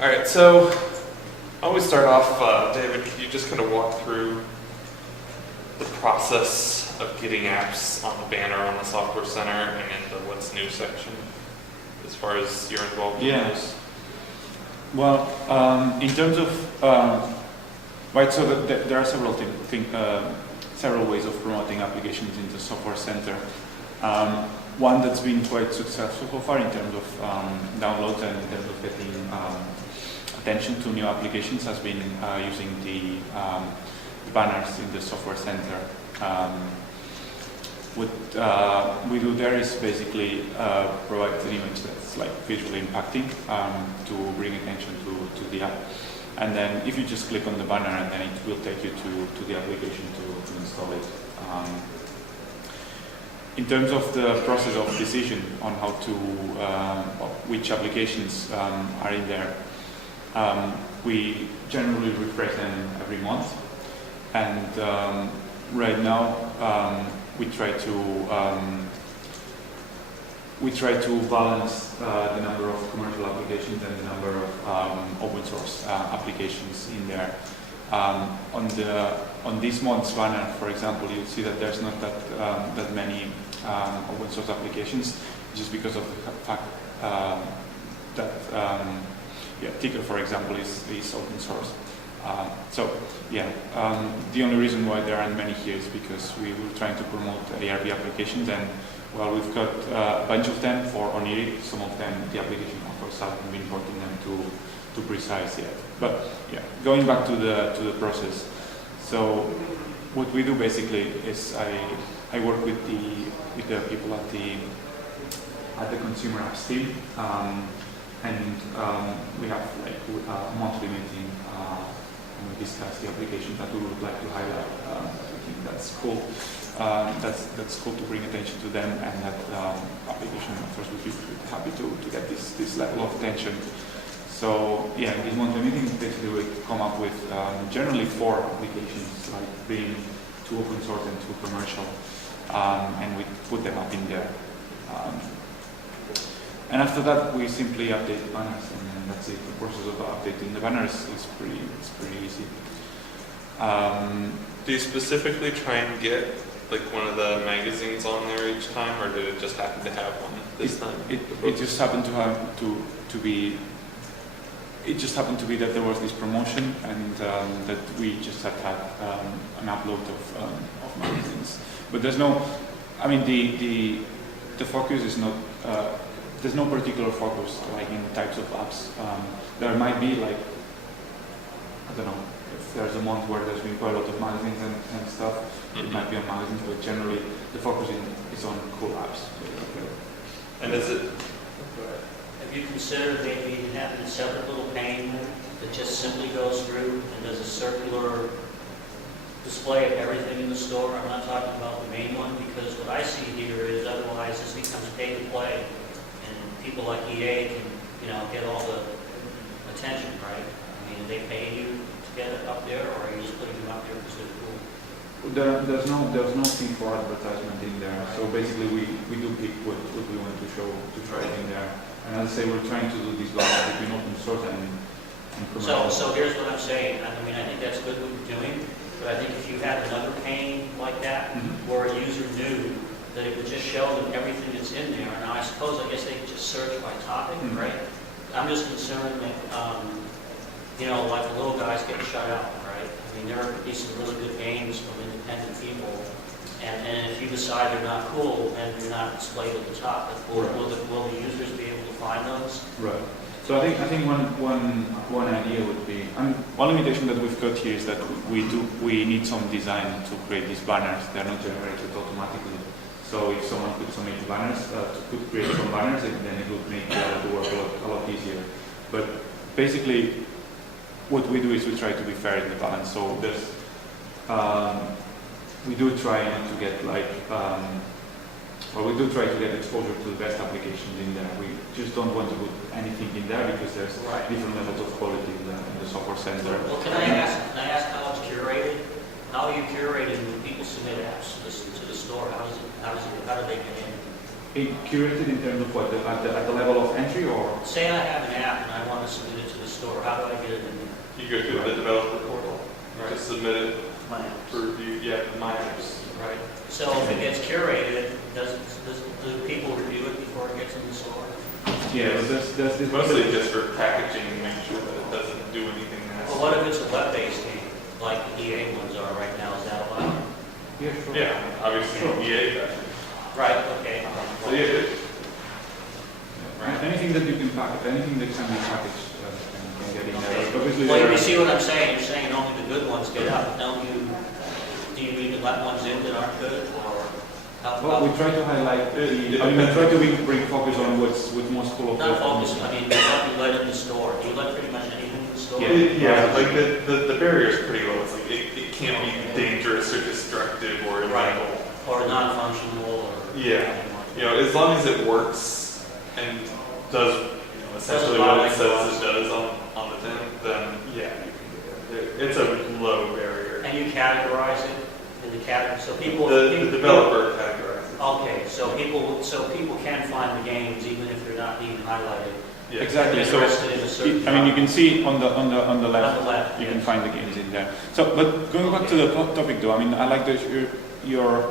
All right, so I always start off, David, could you just kind of walk through the process of getting apps on the banner on the Software Center and in the What's New section, as far as you're involved in this? Well, in terms of, right, so there are several ways of promoting applications in the Software Center. One that's been quite successful so far in terms of downloads and in terms of getting attention to new applications has been using the banners in the Software Center. What we do there is basically provide an image that's like visually impacting to bring attention to the app. And then if you just click on the banner, and then it will take you to the application to install it. In terms of the process of decision on how to, which applications are in there, we generally refresh them every month. And right now, we try to balance the number of commercial applications and the number of open source applications in there. On this month's banner, for example, you'll see that there's not that many open source applications, just because of the fact that Ticker, for example, is open source. The only reason why there aren't many here is because we were trying to promote ARB applications, and well, we've got a bunch of them for Oniri. Some of them, the application authors haven't been porting them to Precise yet. But yeah, going back to the process. So what we do basically is I work with the people at the consumer apps team, and we have like a monthly meeting. And we discuss the applications that we would like to highlight. I think that's cool. That's cool to bring attention to them, and that application authors would be happy to get this level of attention. So yeah, in this monthly meeting, basically we come up with generally 4 applications, like being 2 open source and 2 commercial, and we put them up in there. And after that, we simply update the banners, and that's it. The process of updating the banners is pretty easy. Do you specifically try and get like one of the magazines on there each time, or did it just happen to have one this time? It just happened to have to be. It just happened to be that there was this promotion, and that we just had an upload of magazines. But there's no. I mean, the focus is not. There's no particular focus like in types of apps. There might be like, I don't know, if there's a month where there's been quite a lot of magazines and stuff, it might be on magazines, but generally the focus is on cool apps. And is it? Have you considered maybe having a separate little pane that just simply goes through and does a circular display of everything in the store? I'm not talking about the main one, because what I see here is otherwise this becomes pay to play. People like EA can, get all the attention, right? I mean, they pay you to get it up there, or are you just putting them up there because they're cool? There's no fee for advertisement in there. So basically, we do pick what we want to show to try it in there. And as I say, we're trying to do this balance between open source and commercial. So here's what I'm saying. I mean, I think that's good what you're doing, but I think if you had another pane like that, where a user knew that it would just show them everything that's in there. And I guess they could just search by topic, right? I'm just concerned that, like the little guys get shut out, right? I mean, there could be some really good games from independent people. And if you decide they're not cool and you're not displayed at the top, will the users be able to find those? Right. So I think one idea would be, one limitation that we've got here is that we need some design to create these banners. They're not generated automatically. So if someone could submit banners, could create some banners, then it would make the work a lot easier. But basically, what we do is we try to be fair in the balance. So there's, we do try to get we do try to get exposure to the best applications in there. We just don't want to put anything in there because there's different levels of quality in the Software Center. Well, can I ask how it's curated? How are you curating when people submit apps to the store? How do they get in? curated in terms of what, at the level of entry or? Say I have an app and I want to submit it to the store, how do I get it in there? You go through the developer portal, Right. just submit it My apps. for review, yeah, my apps. Right. So if it gets curated, do people review it before it gets in the store? Yeah, there's this. Mostly just for packaging and make sure that it doesn't do anything nasty. Well, what if it's a web-based game, like the EA ones are right now, is that allowed? Yeah, sure. Yeah, obviously Sure. EA does. Right, okay. So yeah, good. Right. Anything that you can package, anything that can be packaged can get in there. Obviously, Well, there you are- see what I'm saying, you're saying only the good ones get out, don't you, do you even let ones in that aren't good, or how? Well, we try to highlight the. I mean, we try to bring focus on what's most full of. Not focus, I mean, what you let in the store, do you let pretty much anything in the store? Yeah, like the barrier is pretty low. It's like it can't be dangerous or destructive or Right. illegal. Or non-functional, or? Yeah. You know, as long as it works and does, you know, essentially what it says it does on the tin, then yeah, you can do it. It's a low barrier. And you categorize it in the category, so people. The developer categorizes. Okay, so people can find the games even if they're not being highlighted. Yeah. Exactly. So, Interested in a certain I mean, you genre. can see on the left. On the left, You can yes. find the games in there. So, but going back to the topic though, I mean, I like that your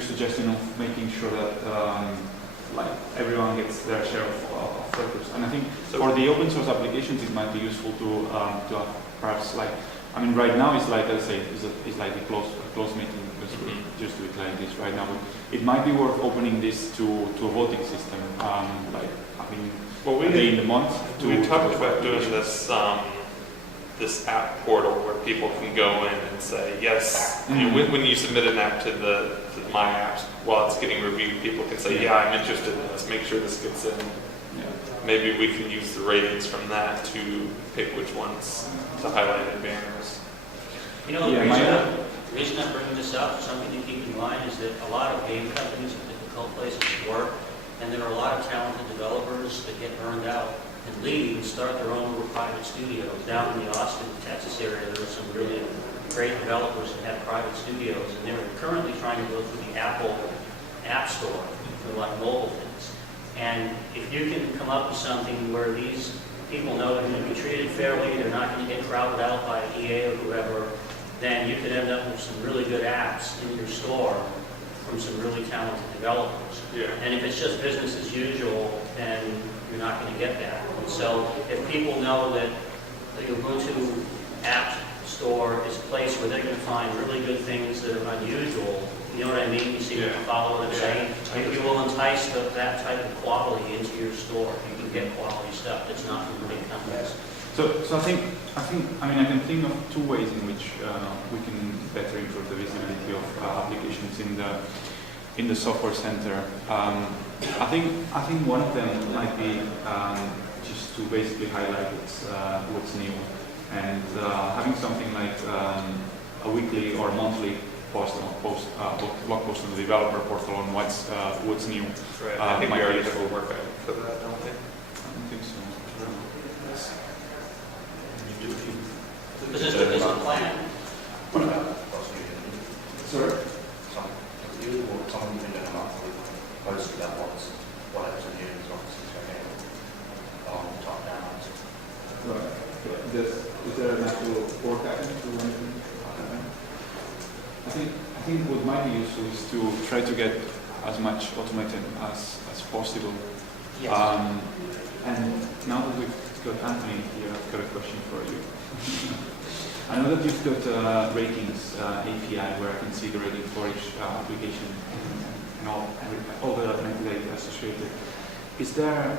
suggestion of making sure that like everyone gets their share of focus. And I think for the open source applications, it might be useful to have perhaps like, I mean, right now it's like I say, it's like a close meeting. Just do it like this right now. It might be worth opening this to a voting system, like having Well, a day in the month. We talked about to doing this this app portal where people can go in and say yes. You know, when you submit an app to my apps, while it's getting reviewed, people can say, yeah, I'm interested in this. Make sure this gets in. Yeah. Maybe we can use the ratings from that to pick which ones to highlight in banners. You know, Yeah, the reason I'm bringing this up, something to keep in mind, is that a lot of game companies are difficult places to work, and there are a lot of talented developers that get burned out and leave and start their own little private studios. Down in the Austin, Texas area, there are some really great developers that have private studios, and they're currently trying to go through the Apple App Store for like mobile things. And if you can come up with something where these people know they're going to be treated fairly, they're not going to get crowded out by EA or whoever, then you could end up with some really good apps in your store from some really talented developers. Yeah. And if it's just business as usual, then you're not going to get that. And so if people know that the Ubuntu App Store is a place where they're going to find really good things that are unusual, you know what I mean? You see, follow what I'm saying? You will entice that type of quality into your store. You can get quality stuff that's not from big companies. So I mean, I can think of two ways in which we can better improve the visibility of applications in the software center. I think one of them might be just to basically highlight what's new, and having something like a weekly or monthly blog post on the developer portal on what's new. Right. I think we might already be have useful. a workout for that, don't we? I don't think so. Because there's a plan. Sorry? You or someone who's been monthly post that whatever's in here is obviously okay. Top down. Right. Is there an actual forecast to anything? I think what might be useful is to try to get as much automated as possible. Yes. And now that we've got Anthony here, I've got a question for you. I know that you've got ratings API where I can see the rating for each application and all the data associated. Is there,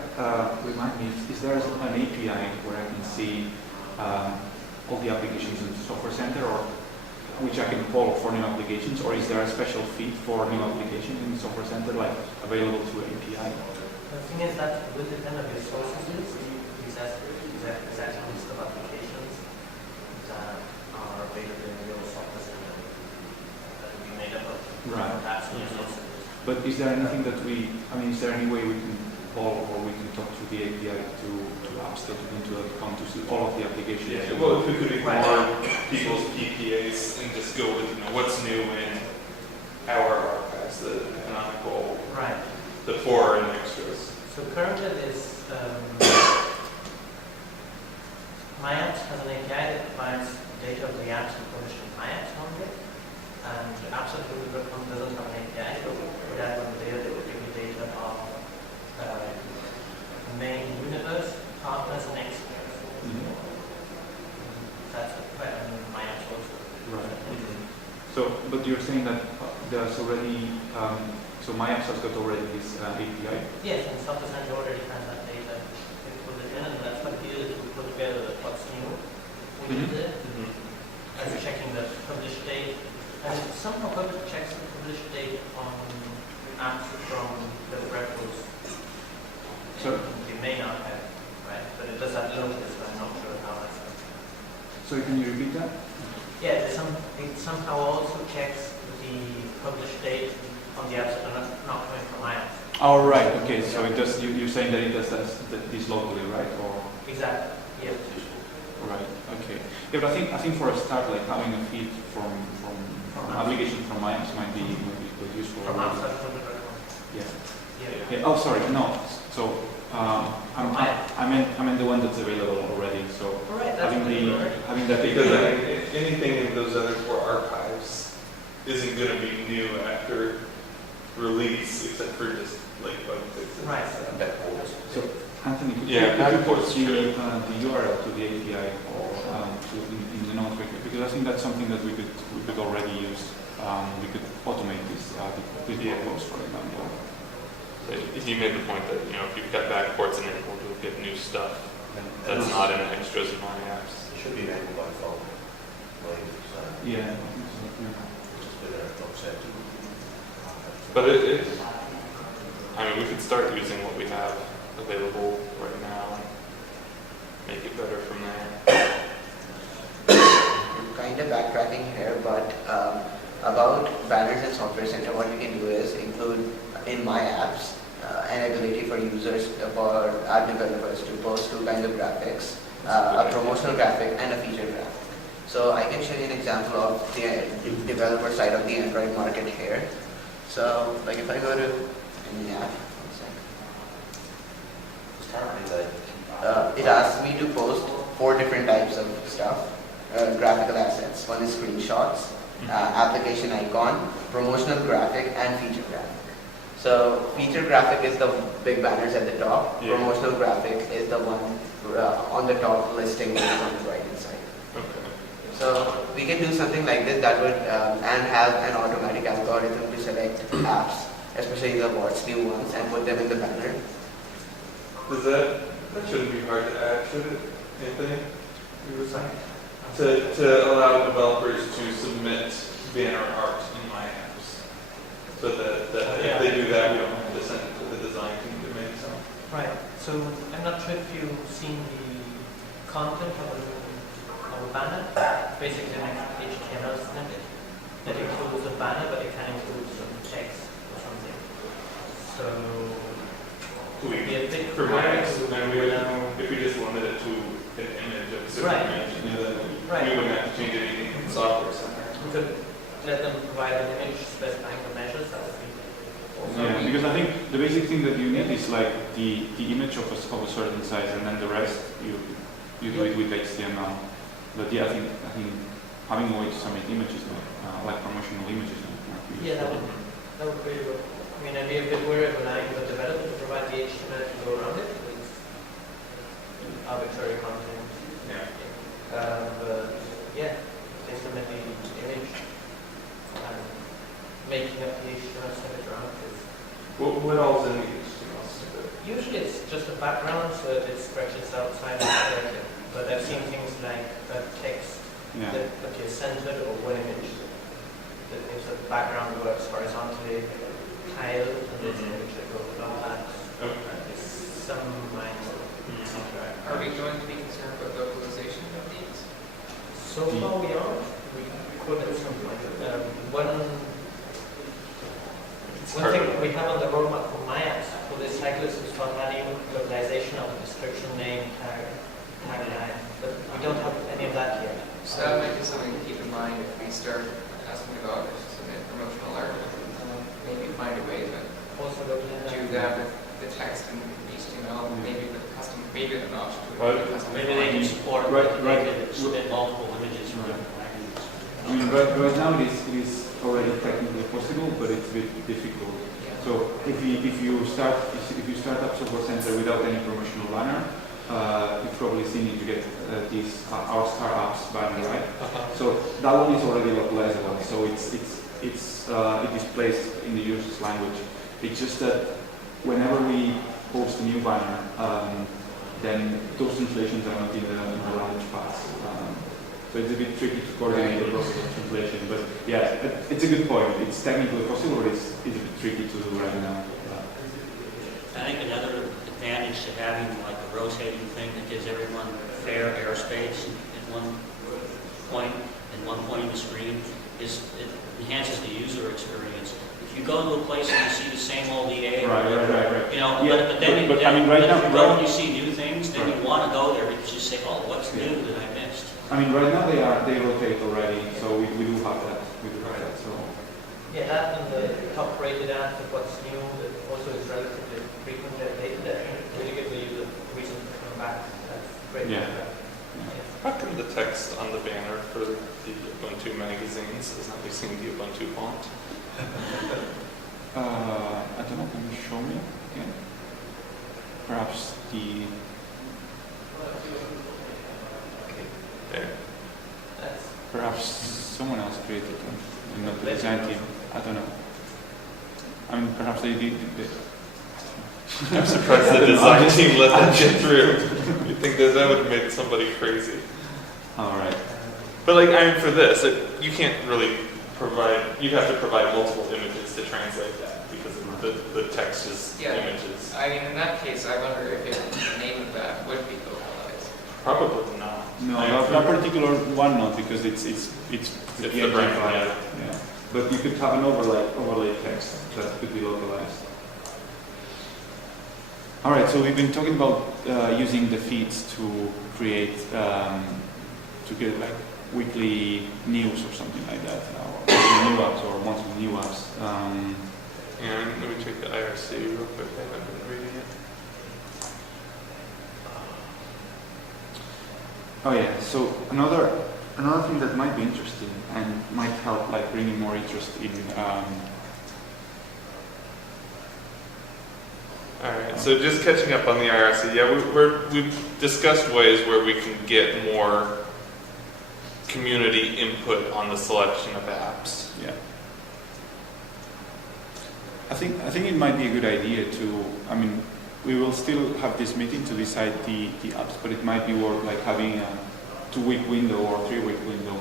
remind me, is there an API where I can see all the applications in the software center, or which I can call for new applications, or is there a special feed for new applications in the software center, like available through API? The thing is that with the kind of your sources list, you exact list of applications that are available in your software center that will be made up of Right. apps and sources. But is there anything that is there any way we can call or we can talk to the API to apps.ubuntu.com to see all of the applications? Yeah. Well, if we could ignore people's PPAs and just go with what's new in our archives, the canonical. Right. the for and extras. So currently this, My Apps has an API that provides data of the apps and published in My Apps only. And Apps.google.com doesn't have an API, but with that one data, they will give you data of main universe, partners, and experts. That's quite My Apps also. Right. So, but you're saying that there's already, so My Apps has got already this API? Yes, and Self-Design already has that data. They put it in, and that's what it is to put together what's new. We did it. As checking the published date. And somehow publish checks the published date on apps from the repos. So you may not have, right? But it does have notice, but I'm not sure how that's done. So can you repeat that? Yeah, it somehow also checks the published date on the apps that are not coming from my apps. Oh, right. Okay. So it does. You're saying that it does this locally, right? Or Exactly. Yeah. right. Okay. Yeah, but I think for a start, like having a feed from application from My Apps might be quite useful. From outside. Yeah. Yeah. Yeah. Oh, sorry. No. So I meant the one that's available already. So All right. That's having that Because API. anything in those other four archives isn't going to be new after release, except for just like bug fixes. Right. So Anthony, could Yeah, you put reports, the sure. the URL to the API or in the notes, because I think that's something that we could already use. We could automate this workflows, for example. He made the point that, if you've got backports enabled, you'll get new stuff that's not in the extras in My Apps. It should be enabled by phone. Like, Yeah. just with a set to. But we could start using what we have available right now and make it better from there. I'm kind of backtracking here, but about banners in Software Center, what you can do is include in My Apps an ability for users, for app developers to post two kinds of graphics, a promotional graphic and a feature graphic. So I can show you an example of the developer side of the Android market here. So like if I go to any app, one sec. Currently, like, It asks me to post 4 different types of stuff, graphical assets. One is screenshots, application icon, promotional graphic, and feature graphic. So feature graphic is the big banners at the top. Yeah. Promotional graphic is the one on the top listing what is on the right hand side. Okay. So we can do something like this that would and have an automatic algorithm to select apps, especially the what's new ones, and put them in the banner. That shouldn't be hard to add, should it, Anthony? You were saying? To allow developers to submit banner art in My Apps. So that if they do that, we don't have to send it to the design team to make some. Right. So I'm not sure if you've seen the content of a banner. Basically an HTML snippet that includes a banner, but it can include some text or something. So We be a bit for My weird. Apps, if we just limit it to an image of a certain Right. image, then Right. we wouldn't have to change anything in Software Center. We could let them provide an image specifying the measures. That would be Yeah, because I think the basic thing that you need is like the image of a certain size, and then the rest you do it with HTML. But yeah, I think having a way to submit images like promotional images. Yeah, that would be good. I mean, I'd be a bit worried when I'm the developer to provide the HTML to go around it with arbitrary content. Yeah. But yeah, they submit the image and making up the HTML snippet around it. What else in the HTML snippet? Usually it's just a background so that it stretches outside of the but I've seen things like text Yeah. that is centered or one image. That if the background works horizontally, tile, and there's an image that goes along that. Okay. It's some lines. Are we going to be concerned about localization of these? So far we are. We could at some point. One thing we have on the roadmap for My Apps for this cycle is to start adding localization of the description, name, tagline, but we don't have any of that yet. So that might be something to keep in mind if we start asking developers to submit promotional art. Maybe find a way to also looking at do that with the text and HTML, maybe with custom, maybe they're not. Right. Custom Maybe they can support, Right, they right. can submit multiple images from different languages. I mean, right now it is already technically possible, but it's a bit difficult. Yeah. So if you start up Software Center without any promotional banner, you've probably seen it. You get these Our Star Apps banner, right? So that one is already localizable. So it is placed in the user's language. It's just that whenever we post a new banner, then those translations are not in the language paths. So it's a bit tricky to coordinate the process of translation. But yeah, it's a good point. It's technically possible, but it's a bit tricky to do right now. I think another advantage to having like a rotating thing that gives everyone fair airspace at one point in the screen is it enhances the user experience. If you go to a place and you see the same old EA, Right. you know, Yeah, but then but I mean, right now, if you go and you see new things, then you want to go there because you say, oh, what's new that I missed? I mean, right now they rotate already, so we do have that. So yeah, that and the top rated ads of what's new, that also is relatively frequently updated, that really give the user reason to come back. That's great. Yeah. How come the text on the banner for the Ubuntu magazines is not using the Ubuntu font? I don't know. Can you show me again? Perhaps the. There. That's Perhaps someone else created them, and not the design team. I don't know. I mean, perhaps they did. I'm surprised the design team let that get through. You think that would have made somebody crazy? All right. But like, I mean, for this, you can't really provide. You have to provide multiple images to translate that because the text is Yeah. images. I mean, in that case, I wonder if the name of that would be localized. Probably not. No, I mean, that particular one not because it's the the brand, file. yeah. Yeah. But you could have an overlay text that could be localized. All right. So we've been talking about using the feeds to create to get like weekly news or something like that, or new apps or monthly new apps. And let me check the IRC real quick. I haven't been reading it. Oh yeah. So another thing that might be interesting and might help, like bringing more interest in. All right. So just catching up on the IRC. Yeah, we've discussed ways where we can get more community input on the selection of apps. Yeah. I think it might be a good idea to. I mean, we will still have this meeting to decide the apps, but it might be worth like having a 2-week window or 3-week window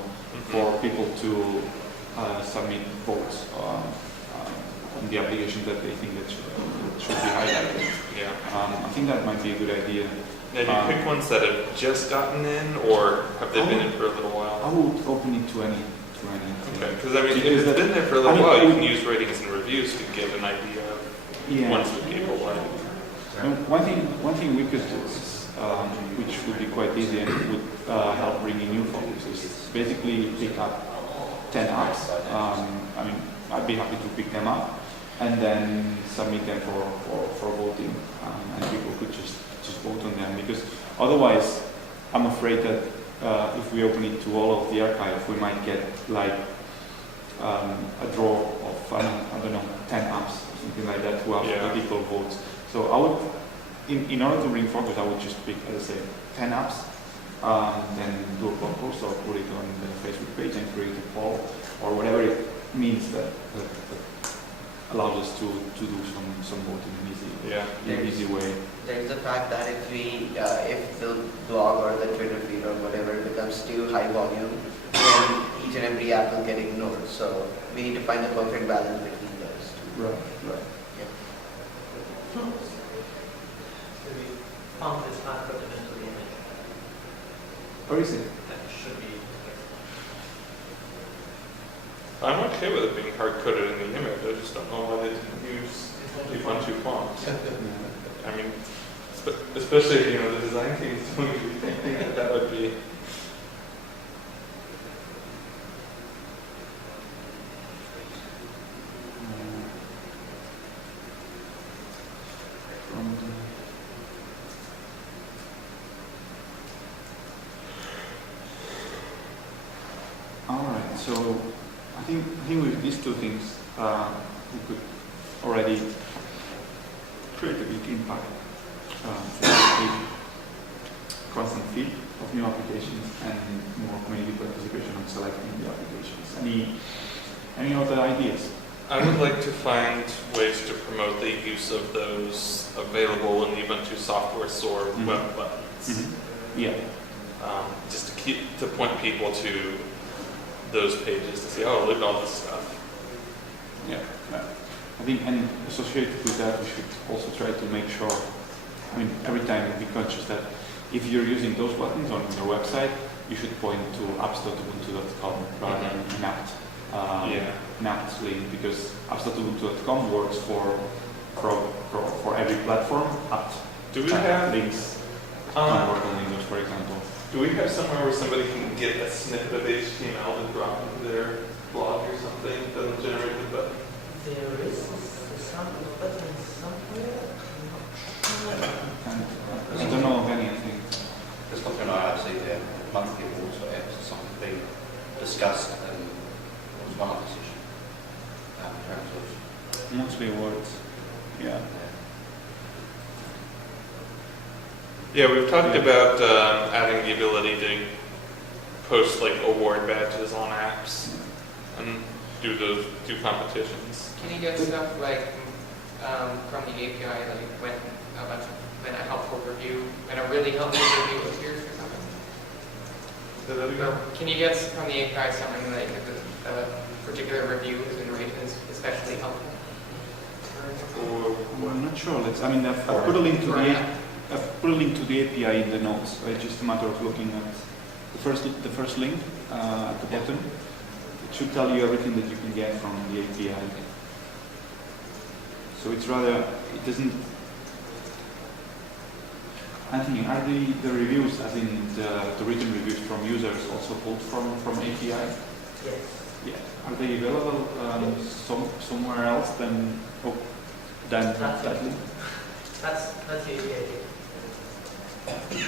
for people to submit votes on the application that they think that should be highlighted. Yeah. I think that might be a good idea. Now, do you pick ones that have just gotten in, or have they been in for a little while? I would open it to any. Okay, because I mean, if Because it's been there for a little I mean, while, you we- can use ratings and reviews to give an idea of Yeah. ones that people like. And one thing we could do is, which would be quite easy and would help bring in new focus, is basically pick up 10 apps. I mean, I'd be happy to pick them up and then submit them for voting, and people could just vote on them, because otherwise, I'm afraid that if we open it to all of the archive, we might get like a draw of I don't know 10 apps or something like that who have equal votes. So I would, in order to bring focus, I would just pick, as I say, 10 apps, then do a blog post or put it on the Facebook page and create a poll or whatever it means that allows us to do some voting in an easy way. There's the fact that if the blog or the Twitter feed or whatever becomes too high volume, then each and every app will get ignored. So we need to find the perfect balance between those two. Right. the font is not put into the image. Or is it? That should be. I'm okay with it being hard-coded in the image. I just don't know why they didn't use Ubuntu font. I mean, especially if, the design team is doing it, you think that would be. So I think with these two things, we could already create a big impact. A constant feed of new applications and more community participation on selecting the applications. Any other ideas? I would like to find ways to promote the use of those available in the Ubuntu software store web buttons. Yeah. Just to point people to those pages to say, oh, look at all this stuff. Yeah. I think, and associated with that, we should also try to make sure, every time be conscious that if you're using those buttons on your website, you should point to apps.ubuntu.com rather than an apt link, because apps.ubuntu.com works for every platform. Apt Do we have links don't work on Windows, for example. Do we have somewhere where somebody can get a snippet of HTML to drop into their blog or something that'll generate the button? There is some button somewhere. I don't know of anything. There's nothing I see there. Monthly awards for apps or something being discussed in was one other session in terms of Mostly words. Yeah. Yeah, we've talked about adding the ability to post like award badges on apps and do competitions. Can you get stuff like from the API, like when a helpful review, when a really helpful review appears or something? Say that again? Can you get from the API something like a particular review has been rated as especially helpful? I'm not sure. I've put a link to the API in the notes. It's just a matter of looking at the first link at the bottom. It should tell you everything that you can get from the API. So it's rather, it doesn't. Anthony, are the reviews, as in the written reviews from users, also pulled from API? Yes. Yeah. Are they available somewhere else than that link? That's the API.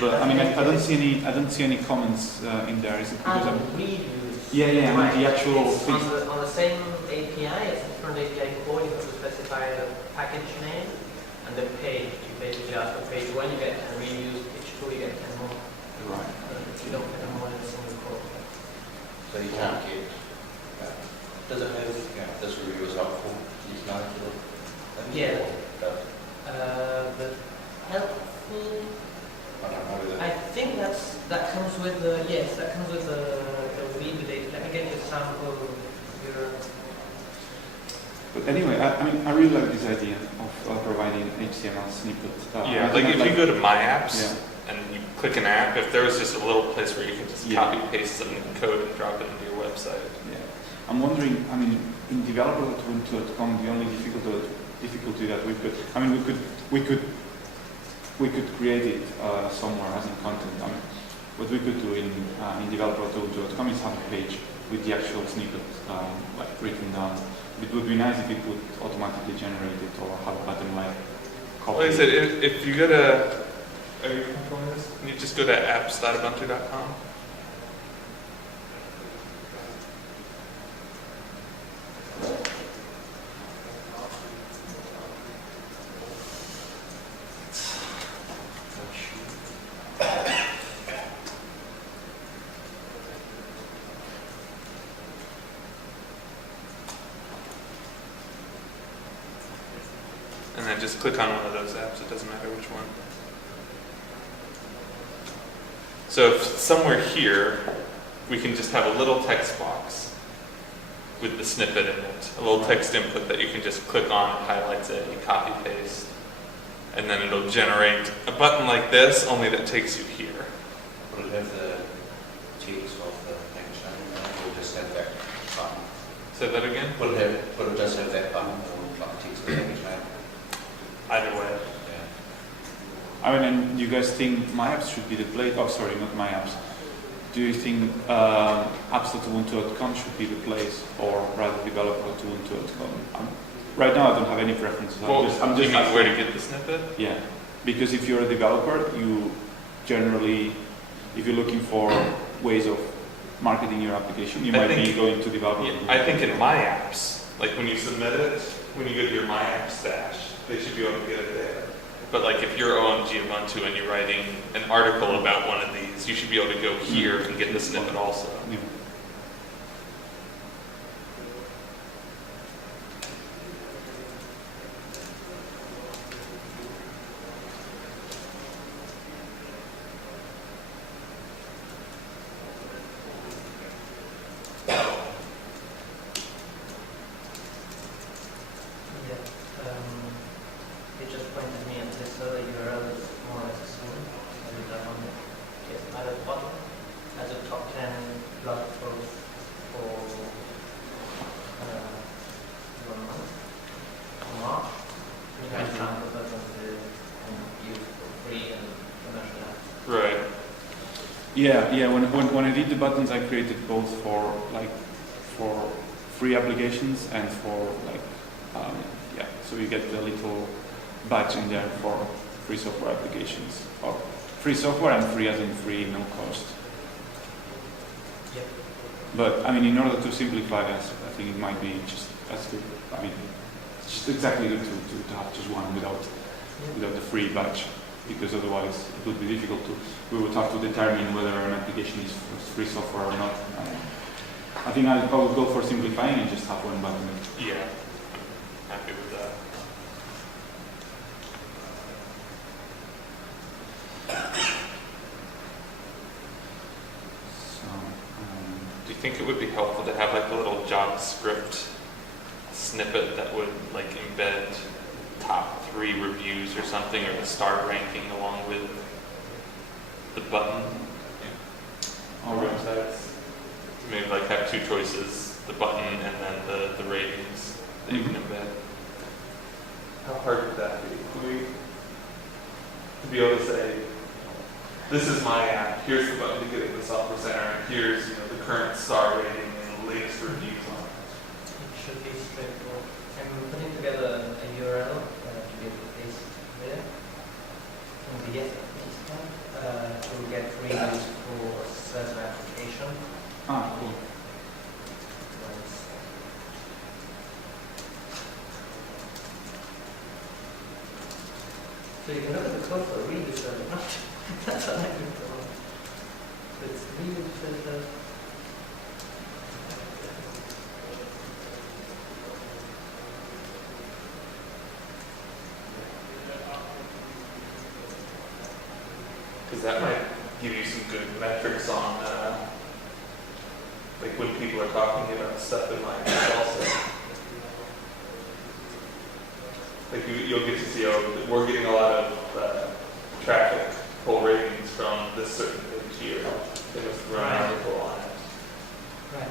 But I don't see any comments in there. Is it because I'm? Reviews. Yeah. Right. The actual It's thing. on the same API, it's a different API call. You have to specify the package name and the page. You basically ask for page 1, you get 10 reviews. Page 2, you get 10 more. Right. You don't get them all in a single call. so you can't get. Does it have this review is helpful? You can argue Yeah. Does The helpful. I don't know whether I think that comes with the review date. Let me get you a sample here. But anyway, I really like this idea of providing HTML snippet. If you go to My Apps Yeah. and you click an app, if there was just a little place where you can just Yeah. copy paste some code and drop it into your website. Yeah. I'm wondering. In developer.ubuntu.com, the only difficulty that we've got. We could create it somewhere as in content. What we could do in developer.ubuntu.com is have a page with the actual snippet written down. It would be nice if it would automatically generate it or have a button like copy. Like I said, if you go to, are you controlling this? Can you just go to apps.ubuntu.com? And then just click on one of those apps, it doesn't matter which one. So if somewhere here, we can just have a little text box with the snippet in it, a little text input that you can just click on, it highlights it, you copy paste, and then it'll generate a button like this, only that takes you here. would it have the text of the package name or just have that button? Say that again? Would it just have that button or like text of the package name? Either way. Yeah. And you guys think My Apps should be the place? Oh, sorry, not My Apps. Do you think apps.ubuntu.com should be the place, or rather developer.ubuntu.com? Right now, I don't have any preferences. Well, I'm you just mean asking. where to get the snippet? Yeah, because if you're a developer, you generally, if you're looking for ways of marketing your application. You I might be think- going to develop it. I think in My Apps, like when you submit it, when you go to your My App stash, they should be able to get it there. But like if you're OMG Ubuntu and you're writing an article about one of these, you should be able to go here and get the snippet also. Yeah. Yeah, it just pointed me at this URL is more or less the same. So we got on yes, either bottom as a top 10 blog post for 1 month, March. We have found the buttons and use for free and commercial apps. Right. Yeah. When I did the buttons, I created both for free applications and for so you get the little badge in there for free software applications, or free software and free as in free, no cost. Yep. But I mean, in order to simplify this, I think it might be just as good. I mean, it's just exactly good to have just one without the free badge, because otherwise it would be difficult to. We would have to determine whether an application is free software or not. I think I would go for simplifying and just have one button. Yeah. I'm happy with that. So, Do you think it would be helpful to have like a little JavaScript snippet that would like embed top 3 reviews or something, or the star ranking along with the button all or right. websites? Maybe like have 2 choices, the button and then the ratings that you can embed. How hard would that be? To be able to say, this is my app, here's the button to get it to the software center, and here's the current star rating and the latest reviews on it. It should be straightforward. I'm putting together a URL to be able to paste there. In the Advertise tab to get free use for certain application. Cool. So you can look at the code for a read this early. That's what I do for one. So it's read filter. Because that might give you some good metrics on, like when people are talking about stuff in my app also. Like you'll get to see, oh, we're getting a lot of traffic, pull ratings from this certain page here. They must run an article on it. Right.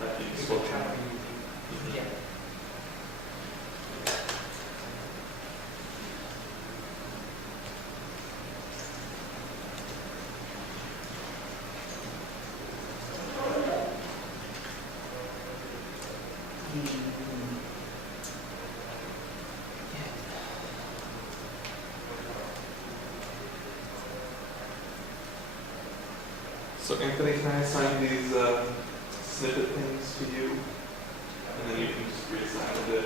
That'd be People useful. track yeah. So Anthony, can I assign these snippet things to you? And then you can just reassign it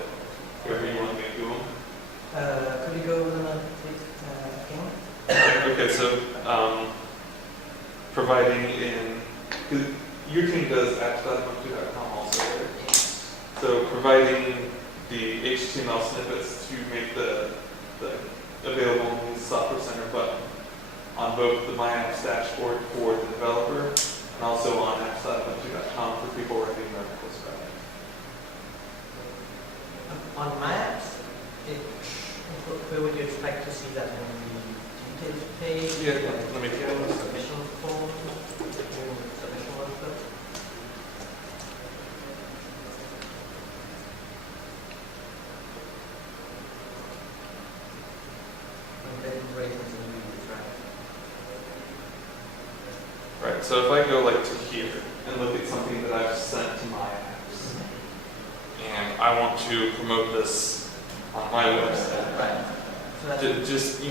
wherever you want me to do them. Could you go over the again? Okay, so providing in, because your team does apps.ubuntu.com also, right? So providing the HTML snippets to make the available in the Software Center button on both the My Apps dashboard for the developer and also on apps.ubuntu.com for people writing articles about it. On maps, where would you expect to see that on the details page? Yeah, let me get it. Submission form, submission workflow. Embedded ratings and reviews, right? Right, so if I go like to here and look at something that I've sent to my apps, and I want to promote this on my website, Right. So that's just, on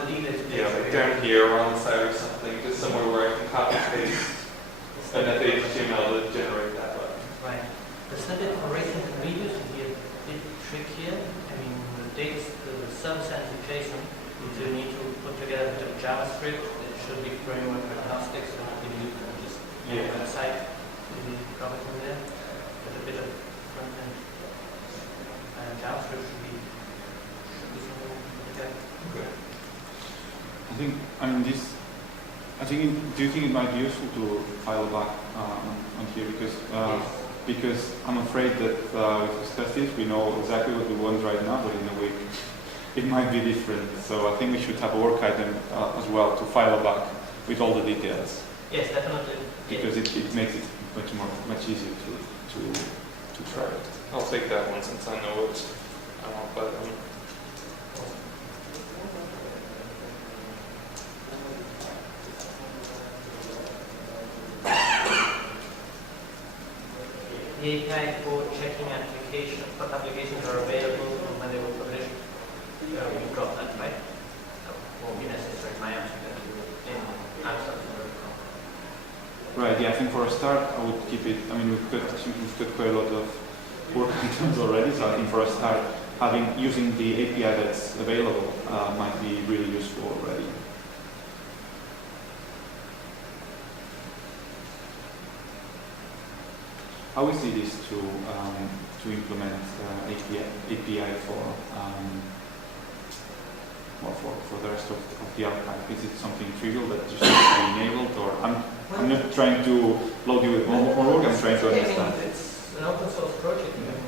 the details page. yeah, like down here or on the side or something, just somewhere where I can copy paste and at the HTML to generate that button. Right. The snippet for ratings and reviews would be a bit trickier. I mean, the dates, the server-side JSON, so you need to put together a bit of JavaScript. It should be framework agnostic, so you can use just your website. You drop it in there. But a bit of front-end JavaScript should be something like that. Okay. I think, do you think it might be useful to file back on here? Because I'm afraid that we've discussed this, we know exactly what we want right now, but in a week it might be different. So I think we should have a work item as well to file back with all the details. Yes, definitely. Because it makes it much easier to try it. I'll take that one since I know what I want by them. The API for checking applications are available when they were published. We got that, right? That won't be necessary. My apps are going to do it in apps.com. Right, yeah, I think for a start I would keep it. I mean, we've got quite a lot of work items already, so I think for a start, using the API that's available might be really useful already. How easy it is to implement API for the rest of the archive? Is it something trivial that just needs to be enabled, or I'm not trying to load you with more work. I'm trying to understand. It's an open source project. You can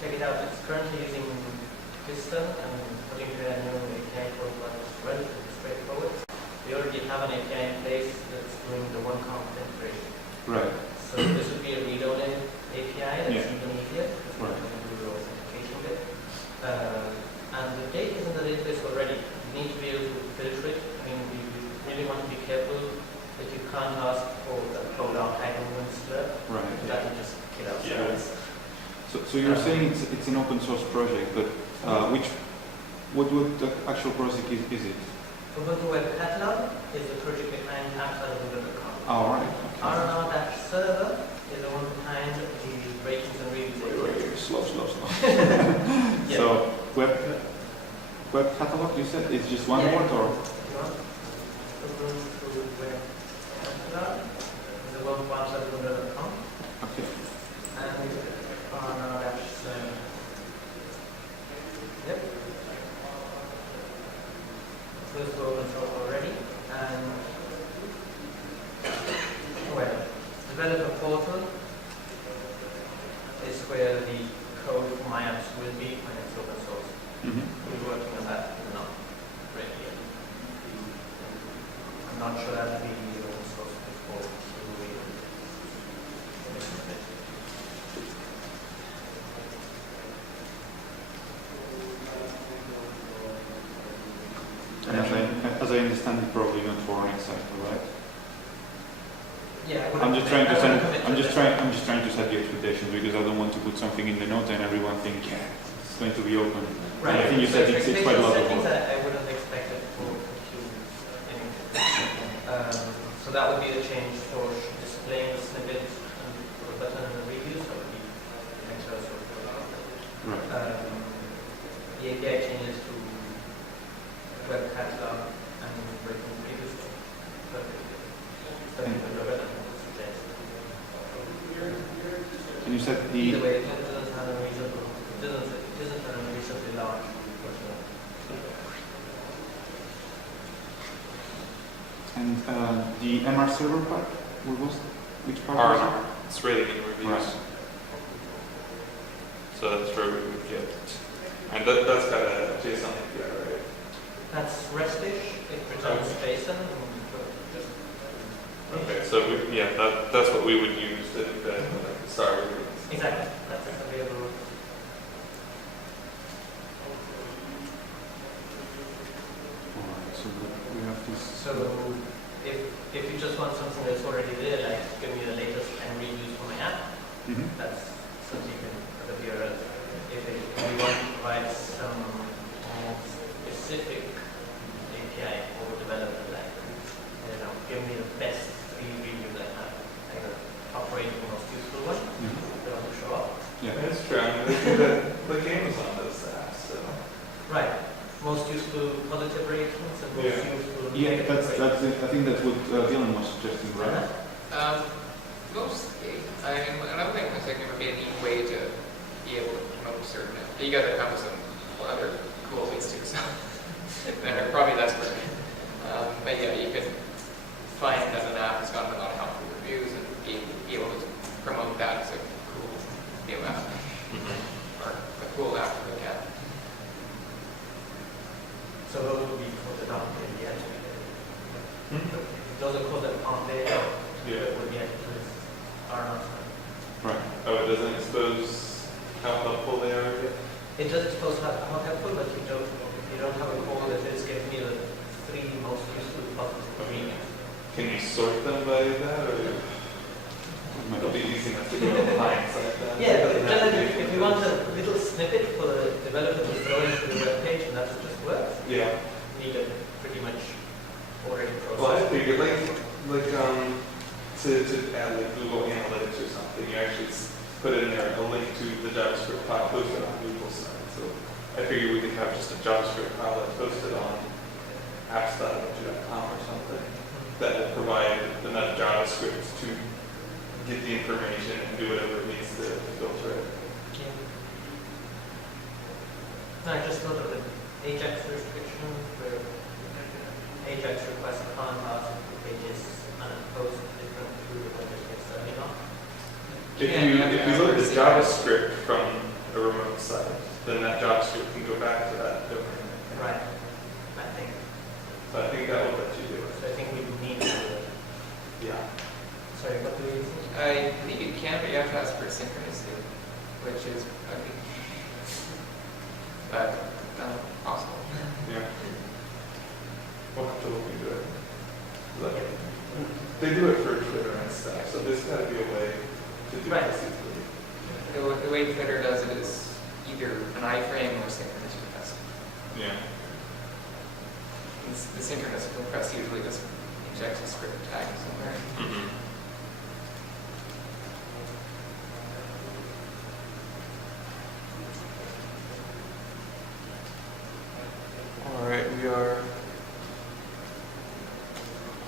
check it out. It's currently using Piston and putting together a new API for it is relatively straightforward. We already have an API in place that's doing the one content integration. Right. So this would be a read-only API that's even easier. Right. We can do the authentication bit. And the data is in the database already. You need to be able to filter it. I mean, we really want to be careful that you can't ask for the code archive movements to it. Right. That will just kill out Yeah. service. So you're saying it's an open source project, but what the actual project is it? Ubuntu Web Catalog is the project behind apps.ubuntu.com. Oh, right. RNR server is the one behind the ratings and reviews. Wait, slow. Yeah. So web catalog, you said it's just one word, or? Ubuntu Web Catalog is the one for apps.ubuntu.com. Okay. And RNR server. Yep. Those were open source already. And well, developer portal is where the code for my apps will be when it's open source. Mm-hmm. We're working on that now, right here. I'm not sure that will be open source before we And as I understand it, probably not for an example, right? Yeah, I'm just trying to set the expectations, because I don't want to put something in the note and everyone think, yeah, it's going to be open. Right. I think you said it's quite a lot of Settings work. I wouldn't expect it for so that would be the change for displaying the snippet and the button and the reviews. That would be extra sort of. Right. The API changes to web catalog and breaking reviews. And you said Either way, it doesn't have a reasonable. It doesn't have a reasonably large version. And the MR server part, which part was RNR. It's rating and reviews. Right. So that's where we would get, and that's got a JSON API, right? That's REST-ish. It returns JSON. Okay, so that's what we would use to embed like the star ratings. Exactly. That's available. Alright, so we have this. So if you just want something that's already there, like give me the latest and reuse for my app, Mm-hmm. that's something you can put up here. If you want to provide some more specific API for development, like, I don't know, give me the best 3 reviews I have. I don't know. positive ratings and who Yeah. skews to Yeah, negative that's ratings? it. I think that's what Dylan was suggesting, right? Mostly, I mean, another thing was like there would be a neat way to be able to promote certain. You guys have come with some other cool ways too, so that are probably less work. But yeah, you could find that an app has gotten a lot of helpful reviews and be able to promote that as a cool new app or a cool app to look at. So those would be coded on the edge. Those are coded on the Yeah. would be edges are not. Right. Oh, it doesn't expose how helpful they are yet? It does expose how helpful, but you don't have a call that is give me the 3 most useful positive ratings. Can you sort them by that, or it'll be easy enough to go hindsight that? Yeah, but just if you want a little snippet for the developer to throw into the web page and that just works, Yeah. you need a pretty much already Well, I processed. figured to add like Google Analytics or something, you actually put in there a link to the JavaScript file posted on Google's side. So I figured we could have just a JavaScript file that's posted on apps.com or something that will provide enough JavaScript to get the information and do whatever it needs to filter it. Yeah. No, I just thought of the Ajax restriction where Ajax requests can't pass pages and post different to the web page, certainly not. If you load the JavaScript from a remote site, then that JavaScript can go back to that domain. Right. I think. So I think that will let you do it. So I think we need to do it. Yeah. Sorry, what do you think? I believe you can, but you have to ask for synchronicity, which is, I think, possible. Yeah. We'll have to look into it. Like, they do it for Twitter and stuff, so there's got to be a way to do Right. this easily. The way Twitter does it is either an iframe or synchronous request. Yeah. The synchronous request usually just injects a script tag somewhere. Mm-hmm. All right, we are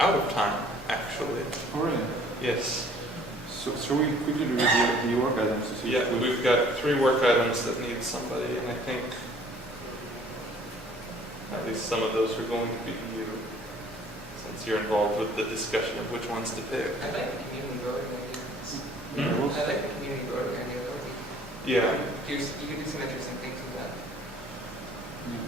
out of time, actually. All right. Yes. So shall we quickly review the work items to see Yeah, if we we've got 3 work items that need somebody, and I think at least some of those are going to be you, since you're involved with the discussion of which ones to pick. I like the community voting idea. Yeah, we'll I like the community voting idea. Yeah. You could do some interesting things with that. Yeah.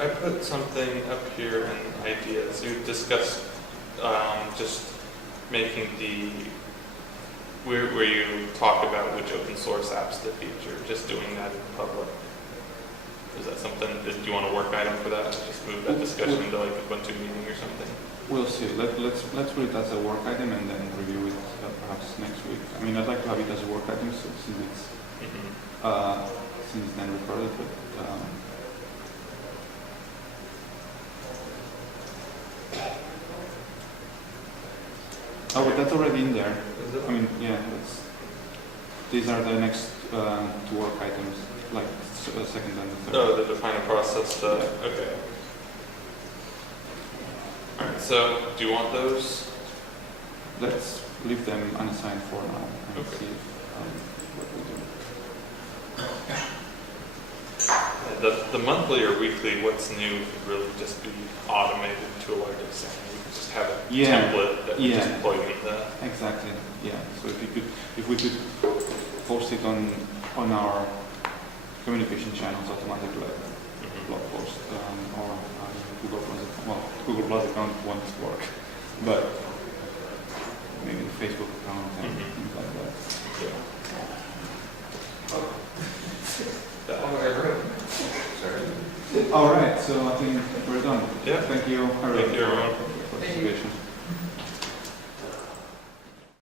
I put something up here in ideas. You discussed just making where you talk about which open source apps to feature, just doing that in public. Is that something that you want a work item for that? Just move that discussion into like a Ubuntu meeting or something? We'll see. Let's put it as a work item and then review it perhaps next week. I mean, I'd like to have it as a work item so since it's then recorded, but oh, but that's already in there. I mean, yeah, these are the next 2 work items, like second and the third. Oh, the define a process stuff. Yeah. Okay. All right. So, do you want those? Let's leave them unassigned for now and Okay. see what we do. The monthly or weekly what's new could really just be automated to a large extent. You could just have a Yeah. template that we Yeah. just plug in the. Exactly. Yeah. So if we could post it on our communication channels automatically, like blog post or Google Plus account. Well, Google Plus account won't work, but maybe the Facebook account and things like that. Yeah. All right. So I think we're done. Yeah. Thank you. Thank you, everyone.